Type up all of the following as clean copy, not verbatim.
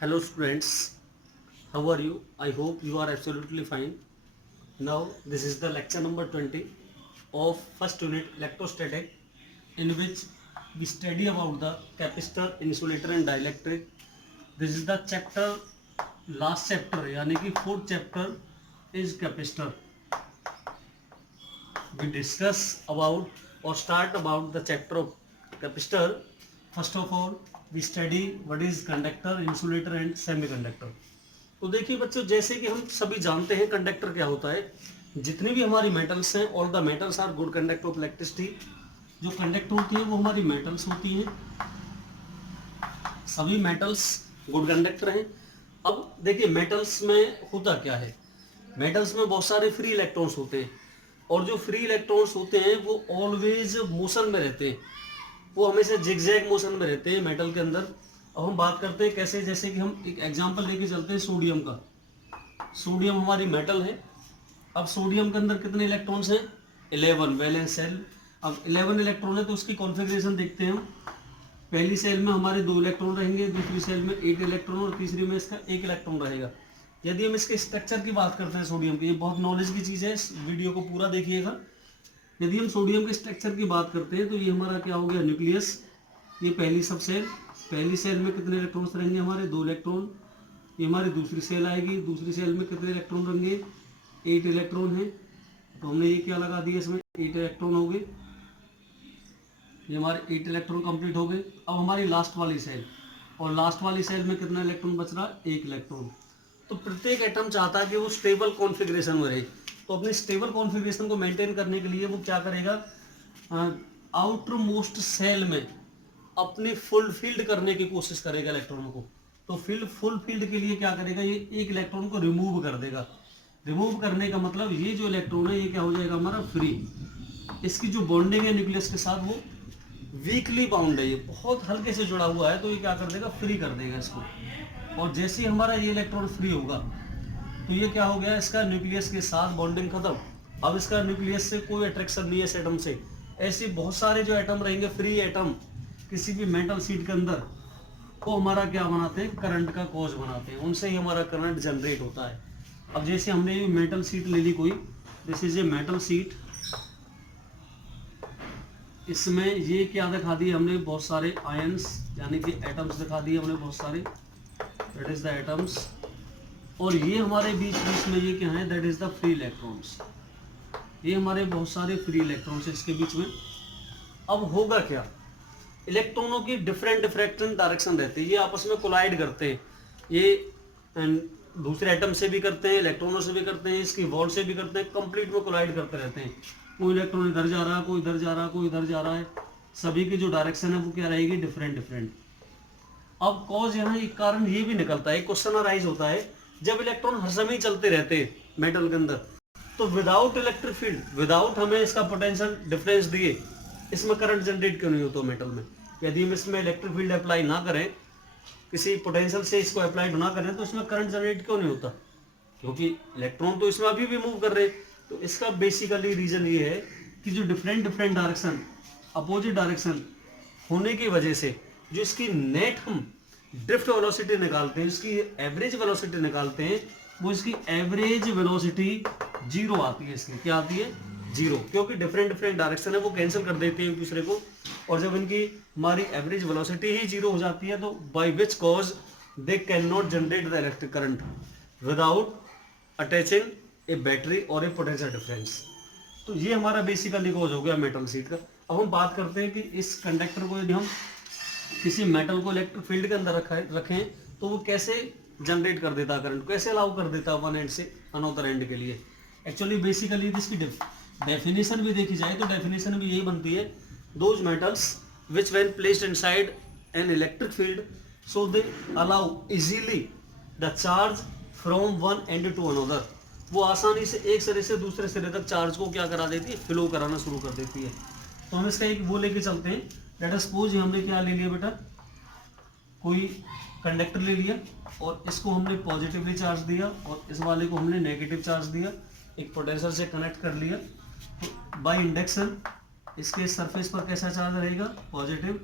Hello students, how are you? I hope you are absolutely fine. Now this is the lecture number 20 of first unit electrostatic, in which we study about the capacitor, insulator and dielectric. This is the chapter, last chapter यानी कि fourth chapter is capacitor. We discuss about or start about the chapter of capacitor. First of all, we study what is conductor, insulator and semiconductor. तो देखिए बच्चों, जैसे कि हम सभी जानते हैं कंडक्टर क्या होता है। जितनी भी हमारी मेटल्स हैं, all the metals are good conductor of electricity. जो कंडक्ट होती है वो हमारी मेटल्स होती हैं, सभी मेटल्स गुड कंडक्टर हैं। अब देखिए मेटल्स में होता क्या है, मेटल्स में बहुत सारे फ्री इलेक्ट्रॉन्स होते हैं, और जो फ्री इलेक्ट्रॉन्स होते हैं वो ऑलवेज मोशन में रहते हैं, वो हमेशा जिगजैग मोशन में रहते हैं मेटल के अंदर। अब हम बात करते हैं कैसे, जैसे कि हम एक एग्जांपल लेके चलते हैं सोडियम का। सोडियम हमारी मेटल है। अब सोडियम के अंदर कितने इलेक्ट्रॉन्स हैं? 11 वैलेंस सेल। अब 11 इलेक्ट्रॉन है तो उसकी कॉन्फ़िगरेशन देखते हैं हम। पहली सेल में हमारे 2 इलेक्ट्रॉन रहेंगे, दूसरी सेल में 8 इलेक्ट्रॉन और तीसरी में इसका 1 इलेक्ट्रॉन रहेगा। यदि हम इसके स्ट्रक्चर की बात करते हैं सोडियम की, ये बहुत नॉलेज की चीज़ है, इस वीडियो को पूरा देखिएगा। यदि हम सोडियम के स्ट्रक्चर की बात करते हैं तो ये हमारा क्या हो गया, न्यूक्लियस। ये पहली सब सेल, पहली सेल में कितने इलेक्ट्रॉन्स रहेंगे हमारे? 2 इलेक्ट्रॉन। ये हमारी दूसरी सेल आएगी, दूसरी सेल में कितने इलेक्ट्रॉन रहेंगे? 8 इलेक्ट्रॉन है। तो हमने ये क्या लगा दिया, इसमें 8 इलेक्ट्रॉन हो गए। ये हमारे 8 इलेक्ट्रॉन कंप्लीट हो गए। अब हमारी लास्ट वाली सेल, और लास्ट वाली सेल में कितना इलेक्ट्रॉन बच रहा? 1 इलेक्ट्रॉन। तो प्रत्येक एटम चाहता है कि वो स्टेबल कॉन्फ़िगरेशन में रहे। तो अपनी स्टेबल कॉन्फ़िगरेशन को मेंटेन करने के लिए वो क्या करेगा, आउटर मोस्ट सेल में अपने फुलफिल्ड करने की कोशिश करेगा इलेक्ट्रॉनों को। तो फुलफिल्ड के लिए क्या करेगा, ये 1 इलेक्ट्रॉन को रिमूव कर देगा। रिमूव करने का मतलब ये जो इलेक्ट्रॉन है ये क्या हो जाएगा हमारा? फ्री। इसकी जो बॉन्डिंग है न्यूक्लियस के साथ वो वीकली बाउंड है, ये बहुत हल्के से जुड़ा हुआ है, तो ये क्या कर देगा, फ्री कर देगा इसको। और जैसे ही हमारा ये इलेक्ट्रॉन फ्री होगा तो ये क्या हो गया, इसका न्यूक्लियस के साथ बॉन्डिंग खत्म। अब इसका न्यूक्लियस से कोई अट्रैक्शन नहीं है इस एटम से। ऐसे बहुत सारे जो एटम रहेंगे, फ्री एटम किसी भी मेटल शीट के अंदर, वो हमारा क्या बनाते हैं, करंट का कॉज बनाते हैं, उनसे ही हमारा करंट जनरेट होता है। अब जैसे हमने ये मेटल शीट ले ली कोई, this is a metal sheet. इसमें ये क्या दिखा दिए हमने, बहुत सारे आयंस यानी कि एटम्स दिखा दिए हमने बहुत सारे, दैट इज द एटम्स। और ये हमारे बीच बीच में ये क्या है, that is the free electrons. ये हमारे बहुत सारे फ्री इलेक्ट्रॉन्स इसके बीच में। अब होगा क्या, इलेक्ट्रॉनों की डिफरेंट डिफरेंट डायरेक्शन रहती है, ये आपस में कोलाइड करते हैं। ये दूसरे एटम से भी करते हैं, इलेक्ट्रॉनों से भी करते हैं, इसकी वॉल से भी करते हैं, कंप्लीट में कोलाइड करते रहते हैं। कोई इलेक्ट्रॉन इधर जा रहा है, कोई इधर जा रहा है, कोई इधर जा रहा है, सभी की जो डायरेक्शन है वो क्या रहेगी, डिफरेंट डिफरेंट। अब कॉज यहाँ एक कारण ये भी निकलता है, क्वेश्चन अराइज होता है, जब इलेक्ट्रॉन हर समय चलते रहते हैं मेटल के अंदर, तो विदाउट इलेक्ट्रिक फील्ड, विदाउट हमें इसका पोटेंशियल डिफरेंस दिए, इसमें करंट जनरेट क्यों नहीं होता मेटल में? यदि हम इसमें इलेक्ट्रिक फील्ड अप्लाई ना करें, किसी पोटेंशियल से इसको अप्लाई ना करें, तो इसमें करंट जनरेट क्यों नहीं होता? क्योंकि इलेक्ट्रॉन तो इसमें अभी भी मूव कर रहे हैं। तो इसका बेसिकली रीजन ये है कि जो different different direction, opposite direction होने की वजह से जो इसकी नेट हम ड्रिफ्ट वेलोसिटी निकालते हैं, इसकी एवरेज वेलोसिटी निकालते हैं, वो इसकी एवरेज वेलोसिटी 0 आती है। इसकी क्या आती है? 0, क्योंकि डिफरेंट डिफरेंट डायरेक्शन है, वो कैंसिल कर देते हैं एक दूसरे को। और जब इनकी हमारी एवरेज वेलोसिटी ही 0 हो जाती है, तो by which cause they can not generate the electric current without attaching A battery और ए पोटेंशियल डिफरेंस। तो ये हमारा बेसिकली कॉज हो गया मेटल शीट का। अब हम बात करते हैं कि इस कंडक्टर को यदि हम किसी मेटल को इलेक्ट्रिक फील्ड के अंदर रखें तो वो कैसे जनरेट कर देता करंट, कैसे अलाउ कर देता वन एंड से अनदर एंड के लिए। एक्चुअली बेसिकली इसकी डेफिनेशन भी देखी जाए तो डेफिनेशन भी यही बनती है, those metals which when placed inside an electric field so they allow easily the charge from one end to another. वो आसानी से एक सिरे से दूसरे सिरे तक चार्ज को क्या करा देती है, फ्लो कराना शुरू कर देती है। तो हम इसका एक वो लेके चलते हैं, लेट अस सपोज हमने क्या ले लिया बेटा, कोई कंडक्टर ले लिया और इसको हमने पॉजिटिवली चार्ज दिया और इस वाले को हमने नेगेटिव चार्ज दिया, एक पोटेंशियल से कनेक्ट कर लिया। तो बाय इंडक्शन इसके सरफेस पर कैसा चार्ज रहेगा, पॉजिटिव,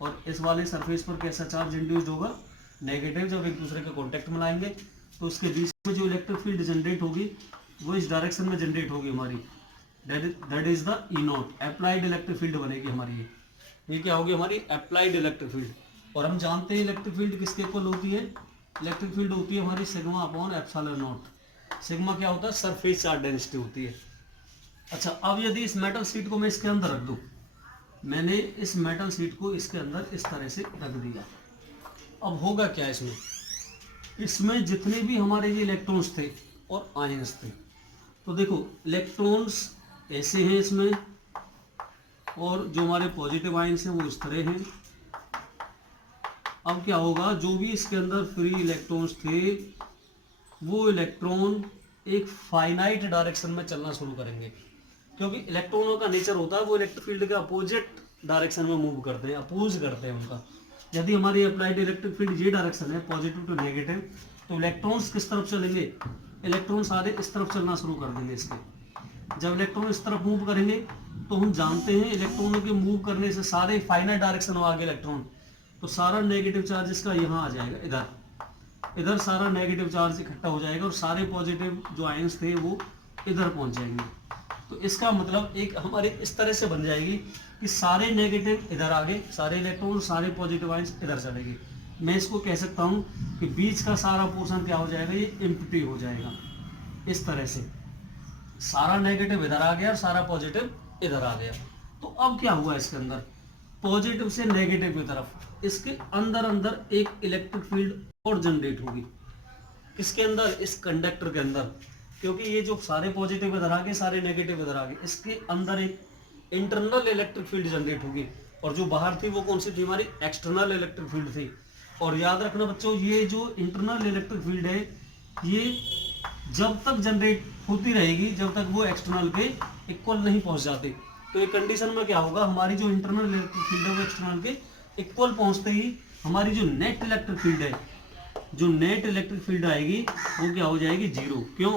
और इस वाले सरफेस पर कैसा चार्ज इंड्यूस्ड होगा, नेगेटिव जब एक दूसरे के कॉन्टेक्ट में लाएंगे तो उसके बीच में जो इलेक्ट्रिक फील्ड जनरेट होगी वो इस डायरेक्शन में जनरेट होगी हमारी, that is the E not, applied electric field बनेगी हमारी। ये क्या होगी हमारी अप्लाइड इलेक्ट्रिक फील्ड। और हम जानते हैं इलेक्ट्रिक फील्ड किसके इक्वल होती है, इलेक्ट्रिक फील्ड होती है हमारी sigma upon epsilon not. Sigma क्या होता है, सरफेस चार्ज डेंसिटी होती है। अच्छा, अब यदि इस मेटल शीट को मैं इसके अंदर रख दूं, मैंने इस मेटल शीट को इसके अंदर इस तरह से रख दिया, अब होगा क्या इसमें, इसमें जितने भी हमारे ये इलेक्ट्रॉन्स थे और आयंस थे, तो देखो इलेक्ट्रॉन्स ऐसे हैं इसमें और जो हमारे पॉजिटिव आयंस हैं वो इस तरह हैं। अब क्या होगा, जो भी इसके अंदर फ्री इलेक्ट्रॉन्स थे वो इलेक्ट्रॉन एक फाइनाइट डायरेक्शन में चलना शुरू करेंगे, क्योंकि इलेक्ट्रॉनों का नेचर होता है वो इलेक्ट्रिक फील्ड के अपोजिट डायरेक्शन में मूव करते हैं, अपोज करते हैं उनका। यदि हमारी अप्लाइड इलेक्ट्रिक फील्ड ये डायरेक्शन है पॉजिटिव टू नेगेटिव, तो इलेक्ट्रॉन्स किस तरफ चलेंगे, इलेक्ट्रॉन सारे इस तरफ चलना शुरू कर देंगे इसके। जब इलेक्ट्रॉन इस तरफ मूव करेंगे तो हम जानते हैं इलेक्ट्रॉनों के मूव करने से सारे फाइनाइट डायरेक्शन में आगे इलेक्ट्रॉन, तो सारा नेगेटिव चार्ज इसका यहाँ आ जाएगा, इधर सारा नेगेटिव चार्ज इकट्ठा हो जाएगा और सारे पॉजिटिव जो आयंस थे वो इधर पहुंच जाएंगे। तो इसका मतलब एक हमारे इस तरह से बन जाएगी कि सारे नेगेटिव इधर आगे, सारे इलेक्ट्रॉन सारे पॉजिटिव आयंस इधर चलेंगे। मैं इसको कह सकता हूँ कि बीच का सारा पोर्शन क्या हो जाएगा, ये एम्प्टी हो जाएगा। इस तरह से सारा नेगेटिव इधर आ गया और सारा पॉजिटिव इधर आ गया। तो अब क्या हुआ इसके अंदर, पॉजिटिव से नेगेटिव की तरफ इसके अंदर अंदर एक इलेक्ट्रिक फील्ड और जनरेट होगी। किसके अंदर, इस कंडक्टर के अंदर, क्योंकि ये जो सारे पॉजिटिव इधर आ गए सारे नेगेटिव इधर आ गए, इसके अंदर एक इंटरनल इलेक्ट्रिक फील्ड जनरेट होगी। और जो बाहर थी वो कौन सी थी, हमारी एक्सटर्नल इलेक्ट्रिक फील्ड थी। और याद रखना बच्चों, ये जो इंटरनल इलेक्ट्रिक फील्ड है ये जब तक जनरेट होती रहेगी जब तक वो एक्सटर्नल के इक्वल नहीं पहुंच जाती। तो ये कंडीशन में क्या होगा, हमारी जो इंटरनल इलेक्ट्रिक फील्ड है वो एक्सटर्नल के इक्वल पहुंचते ही हमारी जो नेट इलेक्ट्रिक फील्ड है, जो नेट इलेक्ट्रिक फील्ड आएगी वो क्या हो जाएगी, जीरो। क्यों,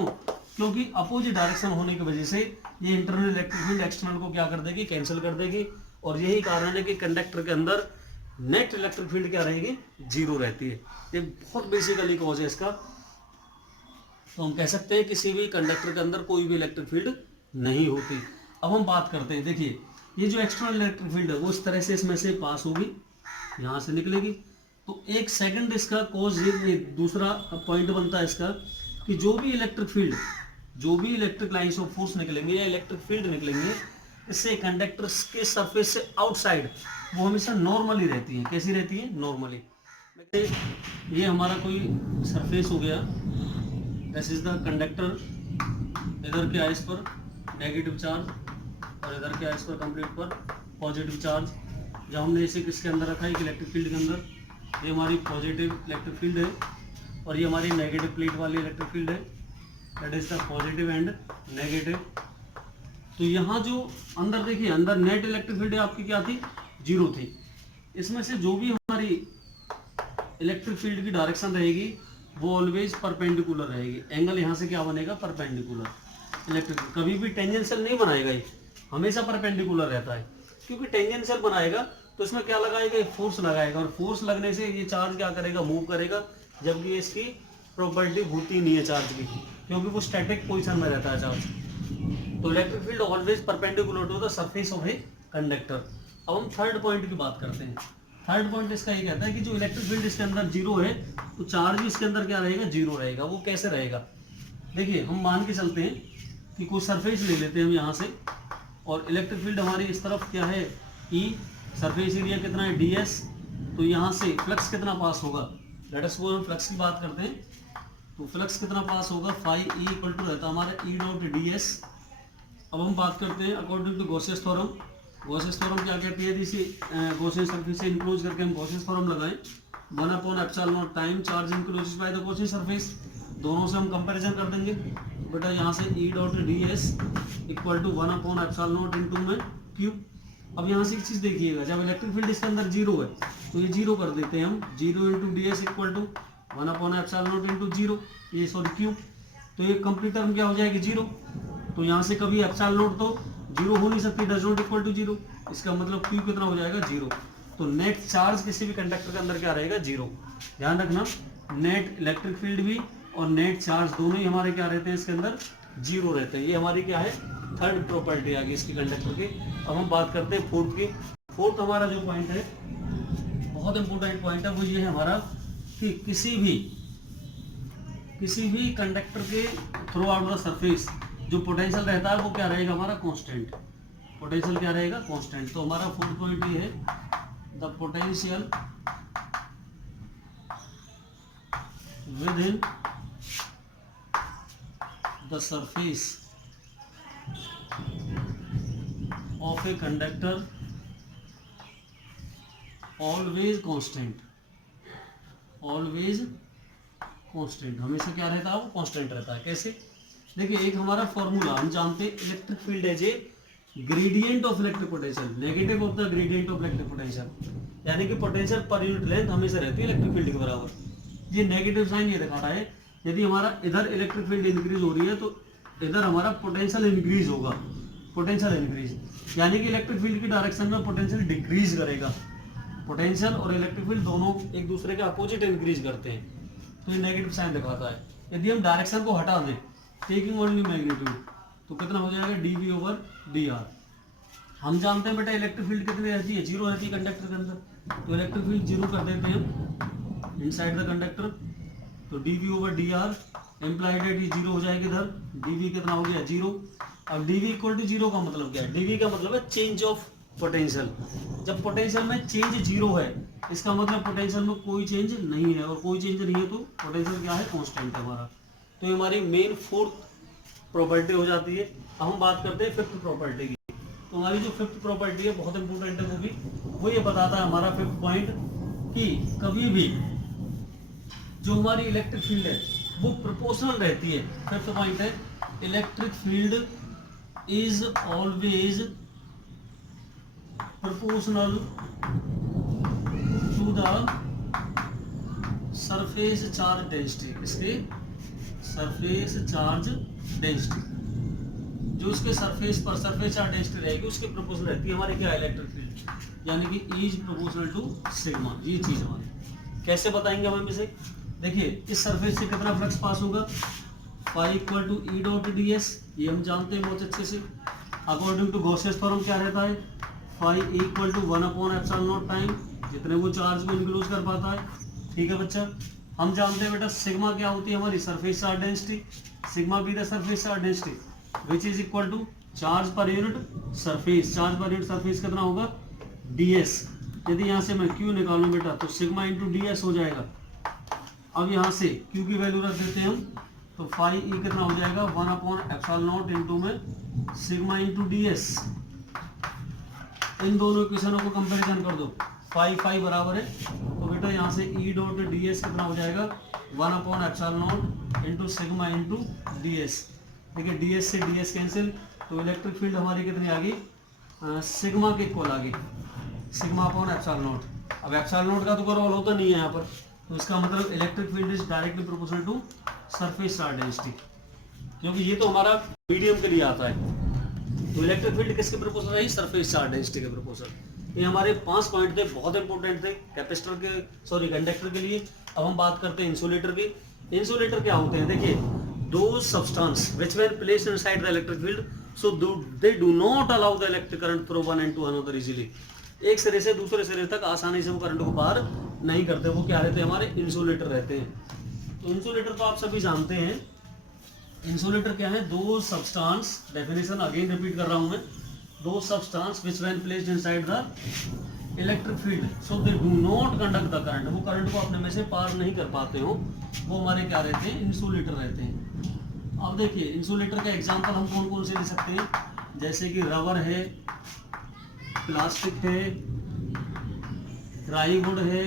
क्योंकि अपोजिट डायरेक्शन होने की वजह से ये इंटरनल इलेक्ट्रिक फील्ड एक्सटर्नल को क्या कर देगी, कैंसिल कर देगी। और यही कारण है कि कंडक्टर के अंदर नेट इलेक्ट्रिक फील्ड क्या रहेगी, जीरो रहती है। ये बहुत बेसिकली कॉज है इसका। तो हम कह सकते हैं किसी भी कंडक्टर के अंदर कोई भी इलेक्ट्रिक फील्ड नहीं होती। अब हम बात करते हैं, देखिए ये जो एक्सटर्नल इलेक्ट्रिक फील्ड है वो इस तरह से इसमें से पास होगी, यहाँ से निकलेगी। तो एक सेकंड इसका कॉज, ये दूसरा पॉइंट बनता है इसका कि जो भी इलेक्ट्रिक फील्ड, जो भी इलेक्ट्रिक लाइंस ऑफ फोर्स निकलेंगे या इलेक्ट्रिक फील्ड निकलेंगे इससे कंडक्टर के सरफेस से आउटसाइड, वो हमेशा नॉर्मली रहती हैं। कैसी रहती है, नॉर्मली। ये हमारा कोई सरफेस हो गया, दिस इज द कंडक्टर, इधर के आइस पर नेगेटिव चार्ज और इधर के आइस पर कंप्लीट पर पॉजिटिव चार्ज। जब हमने इसे किसके अंदर रखा है, एक इलेक्ट्रिक फील्ड के अंदर, ये हमारी पॉजिटिव इलेक्ट्रिक फील्ड है और ये हमारी नेगेटिव प्लेट वाली इलेक्ट्रिक फील्ड है, that is the positive and negative. तो यहाँ जो अंदर देखिए, अंदर नेट इलेक्ट्रिक फील्ड आपकी क्या थी, जीरो थी। इसमें से जो भी हमारी इलेक्ट्रिक फील्ड की डायरेक्शन रहेगी वो ऑलवेज परपेंडिकुलर रहेगी। एंगल यहाँ से क्या बनेगा, परपेंडिकुलर। इलेक्ट्रिक कभी भी टेंजेंशियल नहीं बनाएगा, ये हमेशा परपेंडिकुलर रहता है। क्योंकि टेंजेंशियल बनाएगा तो इसमें क्या लगाएगा, फोर्स लगाएगा, और फोर्स लगने से ये चार्ज क्या करेगा, मूव करेगा, जबकि इसकी प्रॉपर्टी होती नहीं है चार्ज की, क्योंकि वो स्टैटिक पोजीशन में रहता है चार्ज। तो electric field always perpendicular to the surface of a conductor. अब हम थर्ड पॉइंट की बात करते हैं। थर्ड पॉइंट इसका ये कहता है कि जो इलेक्ट्रिक फील्ड इसके अंदर जीरो है तो चार्ज भी इसके अंदर क्या रहेगा, जीरो रहेगा। वो कैसे रहेगा, देखिए हम मान के चलते हैं कि कोई सरफेस ले लेते हैं हम यहाँ से, और इलेक्ट्रिक फील्ड हमारी इस तरफ क्या है, ई, सरफेस एरिया कितना है, ds। तो यहाँ से फ्लक्स कितना पास होगा, लेट अस सपोज हम फ्लक्स की बात करते हैं, तो फ्लक्स कितना पास होगा, फाई ई इक्वल टू रहता है हमारा ई डॉट ds। अब हम बात करते हैं अकॉर्डिंग टू गॉसियस थ्योरम। गॉसियस थ्योरम क्या कहती है, इसे गॉसियन सरफेस से इंक्लोज करके हम गॉसियस थ्योरम लगाएं, 1/ε0 time charge enclose by the Gaussian surface. दोनों से हम कंपैरिजन कर देंगे बेटा, यहाँ से E dot ds equal to 1/ε0 into में क्यू। अब यहाँ से एक चीज़ देखिएगा, जब इलेक्ट्रिक फील्ड इसके अंदर जीरो है तो ये जीरो कर देते हैं हम, 0 into ds equal to 1/ε0 into zero, ये सॉरी क्यू। तो ये कंप्लीट टर्म क्या हो जाएगी, जीरो। तो यहाँ से कभी ε0 तो जीरो हो नहीं सकती, does not equal to zero. इसका मतलब क्यू कितना हो जाएगा, जीरो। तो नेट चार्ज किसी भी कंडक्टर के अंदर क्या रहेगा, जीरो। ध्यान रखना, नेट इलेक्ट्रिक फील्ड भी और नेट चार्ज दोनों ही हमारे क्या रहते हैं इसके अंदर, जीरो रहते हैं। ये हमारी क्या है, थर्ड प्रॉपर्टी आ गई इसकी कंडक्टर की। अब हम बात करते हैं फोर्थ की। फोर्थ हमारा जो पॉइंट है, बहुत इंपॉर्टेंट पॉइंट है, वो ये है हमारा कि किसी भी कंडक्टर के थ्रू आउट द सरफेस जो पोटेंशियल रहता है वो क्या रहेगा हमारा, कांस्टेंट। पोटेंशियल क्या रहेगा, कांस्टेंट। तो हमारा फोर्थ पॉइंट ये है, the potential within the surface of a conductor always constant, always constant, हमेशा क्या रहता है, वो कांस्टेंट रहता है। कैसे, देखिए एक हमारा फॉर्मूला हम जानते हैं, electric field as a gradient of electric potential, negative of the gradient of electric potential, यानी कि पोटेंशियल पर यूनिट लेंथ हमेशा रहती है इलेक्ट्रिक फील्ड के बराबर। ये नेगेटिव साइन ये दिखा रहा है, यदि हमारा इधर इलेक्ट्रिक फील्ड इंक्रीज हो रही है तो इधर हमारा पोटेंशियल इंक्रीज होगा, पोटेंशियल इंक्रीज, यानी कि इलेक्ट्रिक फील्ड की डायरेक्शन में पोटेंशियल डिक्रीज करेगा। पोटेंशियल और इलेक्ट्रिक फील्ड दोनों एक दूसरे के अपोजिट इंक्रीज करते हैं, तो ये नेगेटिव साइन दिखाता है। यदि हम डायरेक्शन को हटा दें, टेकिंग ओनली मैग्नीट्यूड, तो कितना हो जाएगा, dv ओवर dr। हम जानते हैं बेटा इलेक्ट्रिक फील्ड कितनी रहती है, जीरो रहती है कंडक्टर के अंदर, तो इलेक्ट्रिक फील्ड जीरो कर देते हैं इनसाइड द कंडक्टर, तो dv ओवर dr इम्प्लाइड है, जीरो हो जाएगा इधर, dv कितना हो गया, जीरो। अब dv इक्वल टू जीरो का मतलब क्या है, dv का मतलब है चेंज ऑफ पोटेंशियल। जब पोटेंशियल में चेंज जीरो है, इसका मतलब पोटेंशियल में कोई चेंज नहीं है, और कोई चेंज नहीं है तो पोटेंशियल क्या है, कांस्टेंट है हमारा। तो ये हमारी मेन फोर्थ प्रॉपर्टी हो जाती है। अब हम बात करते हैं फिफ्थ प्रॉपर्टी की। तो हमारी जो फिफ्थ प्रॉपर्टी है बहुत इंपॉर्टेंट है, वो ये बताता है हमारा फिफ्थ पॉइंट कि कभी भी जो हमारी इलेक्ट्रिक फील्ड है वो प्रोपोर्शनल रहती है। फिफ्थ पॉइंट है, electric field is always proportional to the surface charge density. इसके सरफेस चार्ज डेंसिटी, जो इसके सरफेस पर सरफेस चार्ज डेंसिटी रहेगी उसके प्रोपोर्शनल रहती है हमारी क्या, इलेक्ट्रिक फील्ड, यानी कि इज प्रोपोर्शनल टू सिग्मा। ये चीज हमारी कैसे बताएंगे हम इसे, देखिए इस सरफेस से कितना फ्लक्स पास होगा, phi equal to E dot d S, ये हम जानते हैं बहुत अच्छे से। अकॉर्डिंग टू गॉसेस फॉर्म क्या रहता है, फाई इक्वल टू 1/एप्सिलॉन टाइम, जितने वो चार्ज को इंक्लूड कर पाता है। ठीक है बच्चा, हम जानते हैं बेटा सिग्मा क्या होती है हमारी, surface charge density, sigma be the surface charge density which is equal to charge per unit surface, charge per unit surface कितना होगा, ds। यदि यहाँ से मैं q निकालूं बेटा तो सिग्मा इंटू ds हो जाएगा। अब यहाँ से q की वैल्यू रख देते हैं हम, तो फाई ई कितना हो जाएगा, 1/एप्सिलॉन इंटू में सिग्मा इंटू ds। इन दोनों इक्वेशनों को कंपैरिजन कर दो, फाई फाई बराबर है, तो बेटा यहाँ से ई डॉट ds कितना हो जाएगा, 1/एप्सिलॉन इंटू सिग्मा इंटू ds। देखिए ds से ds कैंसिल, तो इलेक्ट्रिक फील्ड हमारी कितनी आ गई, सिग्मा के इक्वल आ गई, सिग्मा अपॉन एप्सिलॉन नॉट। अब एप्सिलॉन नॉट का तो कोई रोल होता नहीं है यहाँ पर, तो इसका मतलब electric field is directly proportional to surface charge density, क्योंकि ये तो हमारा मीडियम के लिए आता है। तो इलेक्ट्रिक फील्ड किसके प्रोपोर्शनल है, सरफेस चार्ज डेंसिटी के प्रोपोर्शनल। ये हमारे 5 पॉइंट थे, बहुत इंपॉर्टेंट थे कैपेसिटर के, सॉरी कंडक्टर के लिए। अब हम बात करते हैं इंसुलेटर की। इंसुलेटर क्या होते हैं, देखिए those substance which were placed inside the electric field, so they do not allow the electric current through one end to another easily। एक सिरे से दूसरे सिरे तक आसानी से वो करंट को पार नहीं करते, वो क्या रहते हैं हमारे, इंसुलेटर रहते हैं। तो इंसुलेटर तो आप सभी जानते हैं, इंसुलेटर क्या है, दो सब्सटेंस, डेफिनेशन अगेन रिपीट कर रहा हूं मैं, दो substance which when placed inside the electric field so they do not conduct the current, वो करंट को अपने में से पार नहीं कर पाते हो, वो हमारे क्या रहते हैं, इंसुलेटर रहते हैं। अब देखिए इंसुलेटर का एग्जांपल हम कौन कौन से ले सकते हैं, जैसे कि रबर है, प्लास्टिक है, ट्राईवुड है,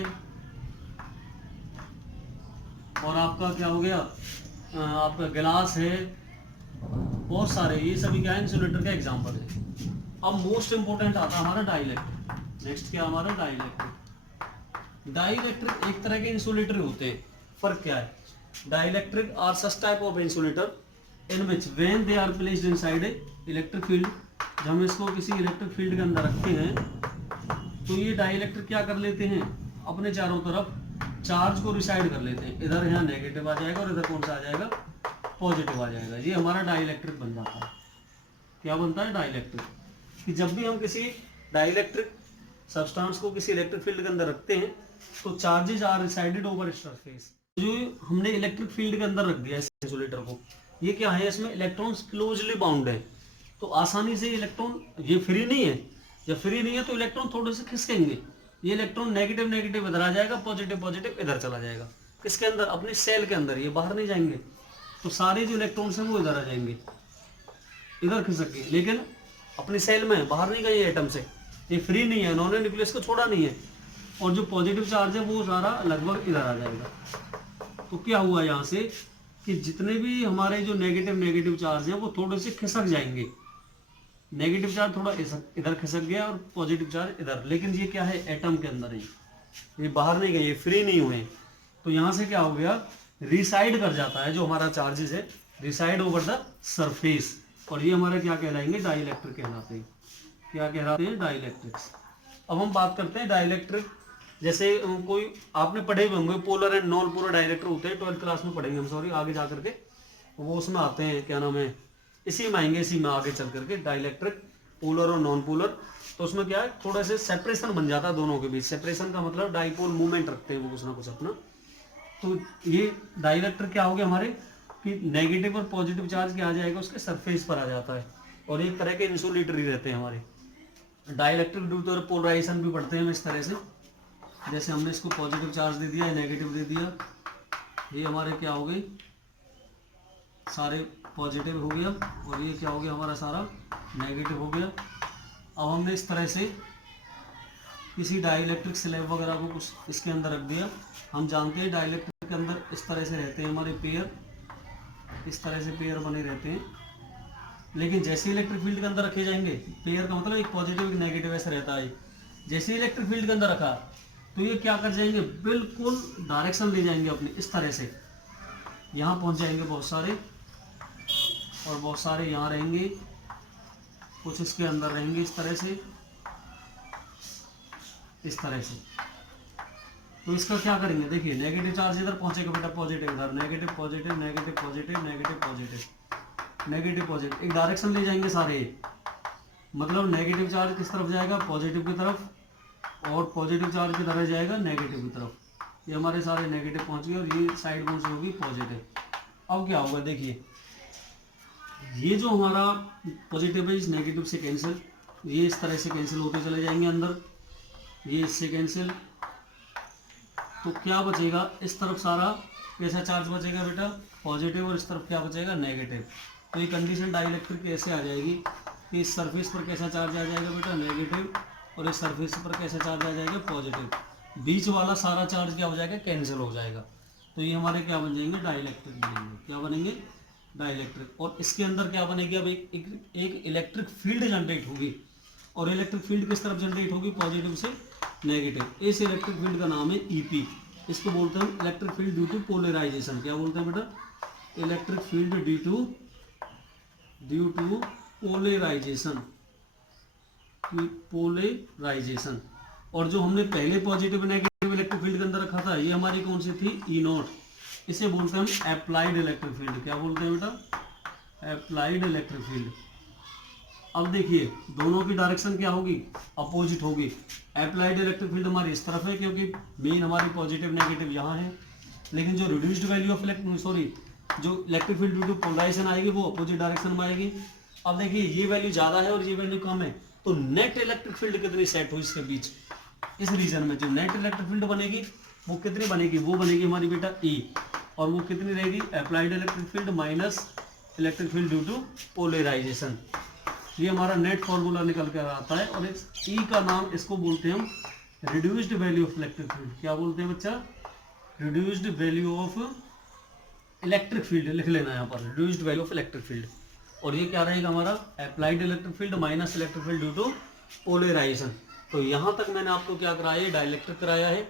और आपका क्या हो गया, आपका गिलास है, बहुत सारे, ये सभी क्या है, इंसुलेटर का एग्जांपल है। अब मोस्ट इंपोर्टेंट आता है हमारा डाइलेक्ट्रिक। नेक्स्ट क्या हमारा, डाइलेक्ट्रिक। डाइलेक्ट्रिक एक तरह के इंसुलेटर होते हैं, फर्क क्या है, dielectric are such type of insulator in which when they are placed inside a electric field, जब हम इसको किसी इलेक्ट्रिक फील्ड के अंदर रखते हैं तो ये डाइलेक्ट्रिक क्या कर लेते हैं, अपने चारों तरफ चार्ज को रिसाइड कर लेते हैं, इधर यहाँ नेगेटिव आ जाएगा और इधर कौन सा आ जाएगा, पॉजिटिव आ जाएगा। ये हमारा डाइलेक्ट्रिक बन जाता है। क्या बनता है, डाइलेक्ट्रिक। कि जब भी हम किसी डाइलेक्ट्रिक सब्सटेंस को किसी इलेक्ट्रिक फील्ड के अंदर रखते हैं तो charges are resided over surface. जो हमने इलेक्ट्रिक फील्ड के अंदर रख दिया है इंसुलेटर को, ये क्या है, इसमें इलेक्ट्रॉन्स क्लोजली बाउंड है, तो आसानी से इलेक्ट्रॉन, ये फ्री नहीं है, जब फ्री नहीं है तो इलेक्ट्रॉन थोड़े से खिसकेंगे, ये इलेक्ट्रॉन नेगेटिव नेगेटिव इधर आ जाएगा, पॉजिटिव पॉजिटिव इधर चला जाएगा। किसके अंदर, अपने सेल के अंदर, ये बाहर नहीं जाएंगे, तो सारे जो इलेक्ट्रॉन्स हैं वो इधर आ जाएंगे, इधर खिसक गए, लेकिन अपने सेल में बाहर नहीं गए एटम से, ये फ्री नहीं है, इन्होंने न्यूक्लियस को छोड़ा नहीं है, और जो पॉजिटिव चार्ज है वो सारा लगभग इधर आ जाएगा। तो क्या हुआ यहाँ से कि जितने भी हमारे जो नेगेटिव नेगेटिव चार्ज हैं वो थोड़े से खिसक जाएंगे, नेगेटिव चार्ज थोड़ा इधर खिसक गया और पॉजिटिव चार्ज इधर, लेकिन ये क्या है, एटम के अंदर है, ये बाहर नहीं गए, ये फ्री नहीं हुए, तो यहाँ से क्या हो गया, रिसाइड कर जाता है जो हमारा चार्जेस है, रिसाइड ओवर द सरफेस, और ये हमारे क्या कहलाएंगे, डाइलेक्ट्रिक कहलाते हैं। क्या कहलाते हैं, डाइलेक्ट्रिक्स। अब हम बात करते हैं डाइलेक्ट्रिक, जैसे कोई आपने पढ़े हुए होंगे polar and non polar dielectric होते हैं, 12th क्लास में पढ़ेंगे हम, सॉरी आगे जा करके वो उसमें आते हैं, क्या नाम है, इसी में आएंगे, इसी में आगे चल करके डाइलेक्ट्रिक पोलर और नॉन पोलर। तो उसमें क्या है, थोड़ा सा सेपरेशन बन जाता है दोनों के बीच, सेपरेशन का मतलब डाइपोल मूवमेंट रखते हैं वो कुछ ना कुछ अपना। तो ये डाइलेक्ट्रिक क्या हो गया हमारे कि नेगेटिव और पॉजिटिव चार्ज क्या आ जाएगा, उसके सरफेस पर आ जाता है, और एक तरह के इंसुलेटर ही रहते हैं हमारे। डाइलेक्ट्रिक ड्यू टू पोलराइजेशन भी पढ़ते हैं हम इस तरह से, जैसे हमने इसको पॉजिटिव चार्ज दे दिया, नेगेटिव दे दिया, ये हमारे क्या हो गए, सारे पॉजिटिव हो गया, और ये क्या हो गया, हमारा सारा नेगेटिव हो गया। अब हमने इस तरह से किसी डाइलेक्ट्रिक स्लैब वगैरह को कुछ इसके अंदर रख दिया। हम जानते हैं डाइलेक्ट्रिक के अंदर इस तरह से रहते हैं हमारे पेयर, इस तरह से पेयर बने रहते हैं, लेकिन जैसे इलेक्ट्रिक फील्ड के अंदर रखे जाएंगे, पेयर का मतलब एक पॉजिटिव एक नेगेटिव ऐसे रहता है, जैसे इलेक्ट्रिक फील्ड के अंदर रखा तो ये क्या कर जाएंगे, बिल्कुल डायरेक्शन ले जाएंगे अपने, इस तरह से यहाँ पहुँच जाएंगे बहुत सारे, और बहुत सारे यहाँ रहेंगे, कुछ इसके अंदर रहेंगे इस तरह से, इस तरह से। तो इसका क्या करेंगे, देखिए नेगेटिव चार्ज इधर पहुंचेगा बेटा, पॉजिटिव इधर, negative positive negative positive negative positive negative positive, एक डायरेक्शन ले जाएंगे सारे, मतलब नेगेटिव चार्ज किस तरफ जाएगा, पॉजिटिव की तरफ, और पॉजिटिव चार्ज की तरफ जाएगा नेगेटिव की तरफ। ये हमारे सारे नेगेटिव पहुंच गए और ये साइड कौन सी होगी, पॉजिटिव। अब क्या होगा, देखिए ये जो हमारा पॉजिटिव है इस नेगेटिव से कैंसिल, ये इस तरह से कैंसिल होते चले जाएंगे अंदर, ये इससे कैंसिल, तो क्या बचेगा, इस तरफ सारा कैसा चार्ज बचेगा बेटा, पॉजिटिव, और इस तरफ क्या बचेगा, नेगेटिव। तो ये कंडीशन डाइलेक्ट्रिक कैसे आ जाएगी कि इस सरफेस पर कैसा चार्ज आ जाएगा बेटा, नेगेटिव, और इस सरफेस पर कैसा चार्ज आ जाएगा, पॉजिटिव, बीच वाला सारा चार्ज क्या हो जाएगा, कैंसिल हो जाएगा। तो ये हमारे क्या बन जाएंगे, डाइलेक्ट्रिक बनेंगे। क्या बनेंगे, डाइलेक्ट्रिक। और इसके अंदर क्या बनेगी, अब एक इलेक्ट्रिक फील्ड जनरेट होगी, और इलेक्ट्रिक फील्ड किस तरफ जनरेट होगी, पॉजिटिव से नेगेटिव। इस इलेक्ट्रिक फील्ड का नाम है ईपी, इसको बोलते हैं electric field due to polarisation. क्या बोलते हैं बेटा, electric field due to polarisation, polarisation. और जो हमने पहले पॉजिटिव नेगेटिव इलेक्ट्रिक फील्ड के अंदर रखा था, ये हमारी कौन सी थी, ई नॉट, इसे बोलते हैं हम अप्लाइड इलेक्ट्रिक फील्ड। क्या बोलते हैं बेटा, अप्लाइड इलेक्ट्रिक फील्ड। अब देखिए दोनों की डायरेक्शन क्या होगी, अपोजिट होगी। अप्लाइड इलेक्ट्रिक फील्ड हमारी इस तरफ है क्योंकि मेन हमारी पॉजिटिव नेगेटिव यहाँ है, लेकिन जो रिड्यूस्ड वैल्यू ऑफ जो electric field due to polarisation आएगी वो अपोजिट डायरेक्शन में आएगी। अब देखिए ये वैल्यू ज़्यादा है और ये वैल्यू कम है, तो नेट इलेक्ट्रिक फील्ड कितनी सेट हुई इसके बीच, इस रीजन में जो नेट इलेक्ट्रिक फील्ड बनेगी वो कितनी बनेगी, वो बनेगी हमारी बेटा ई, और वो कितनी रहेगी, applied electric field minus electric field due to polarisation. ये हमारा नेट फॉर्मूला निकल कर आता है, और इस ई का नाम इसको बोलते हैं हम reduced value of electric field. क्या बोलते हैं बच्चा, reduced value of electric field, लिख लेना यहाँ पर, reduced value of electric field. और ये क्या रहेगा हमारा, applied electric field minus electric field due to polarisation. तो यहाँ तक मैंने आपको क्या कराया है, डाइलेक्ट्रिक कराया है,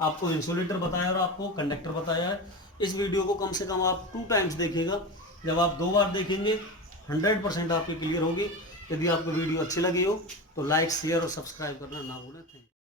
आपको इंसुलेटर बताया और आपको कंडक्टर बताया है। इस वीडियो को कम से कम आप 2 टाइम्स देखिएगा, जब आप 2 बार देखेंगे 100% आपकी क्लियर होगी। यदि आपको वीडियो अच्छी लगी हो तो लाइक शेयर और सब्सक्राइब करना ना भूलें। Thank you.